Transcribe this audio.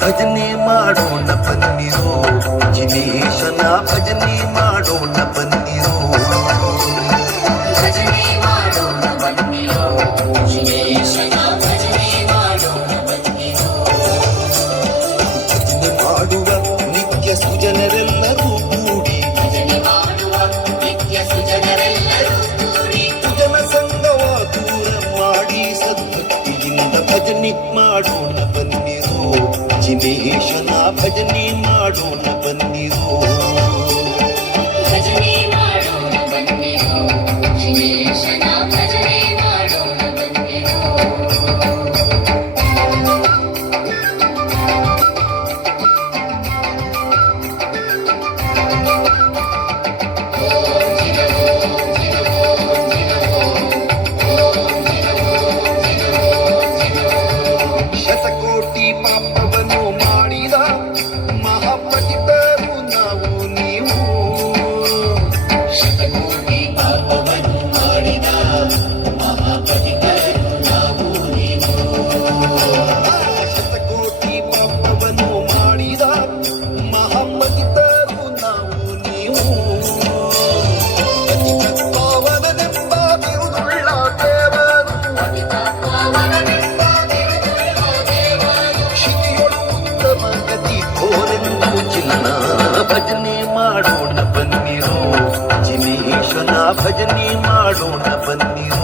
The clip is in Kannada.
ಭಜನೆ ಮಾಡೋಣ ಬನ್ನಿರೋ, ಜಿನೇಶನ ಭಜನೆ ಮಾಡೋಣ ಬನ್ನಿರೋ. ಭಜನೆ ಮಾಡೋಣ ಬನ್ನಿರೋ, ಜಿನೇಶನ ಭಜನೆ ಮಾಡೋಣ ಬನ್ನಿರೋ. ಭಜನೆ ಮಾಡುವ ನಿತ್ಯ ಸುಜನರೆಲ್ಲರೂ ಕೂಡಿ, ಭಜನೆ ಮಾಡುವ ನಿತ್ಯ ಸುಜನರೆಲ್ಲರೂ ಕೂಡಿ, ಜನ ಸಂಗವ ದೂರ ಮಾಡಿ ಸದ್ಭಕ್ತಿಯಿಂದ ಭಜನೆ ಮಾಡೋಣ ಬನ್ನಿರೋ, ಜಿನೇಶನ ಭಜನೆ ಮಾಡೋಣ ಬನ್ನಿರೋ. ಭಜನೆ ಮಾಡೋಣ ಬನ್ನಿರೋ, ಜಿನೇಶನ ಭಜನೆ ಮಾಡೋಣ ಬನ್ನಿರೋ. ಶತಕೋಟಿ ಪಾಪವನ್ನು ಮಾಡಿದ ಮಹಾಪತಿತರು ನಾವು ನೀವು. ಶತಕೋಟಿ ಪಾಪವನ್ನು ಮಾಡಿದ ಮಹಾಪತಿತರು ನಾವು ನೀವು. ಶತಕೋಟಿ ಪಾಪವನ್ನು ಮಾಡಿದ ಮಹಾಪತಿತರು ನಾವು ನೀವು. ಪಾವನನೆಂಬ ಬಿರುದುಳ್ಳ ದೇವರು, ಪಾವನನೆಂಬ ಬಿರುದುಳ್ಳ ದೇವರು, ಶಿಖಿಯೊಳು ಉತ್ತಮ ಗತಿ ತೋರೆಂದು ಚಿನ್ನ. ಭಜನೆ ಮಾಡೋಣ ಬನ್ನಿರೋ, ಜಿನೇಶನ ಭಜನೆ ಮಾಡೋಣ ಬನ್ನಿರೋ.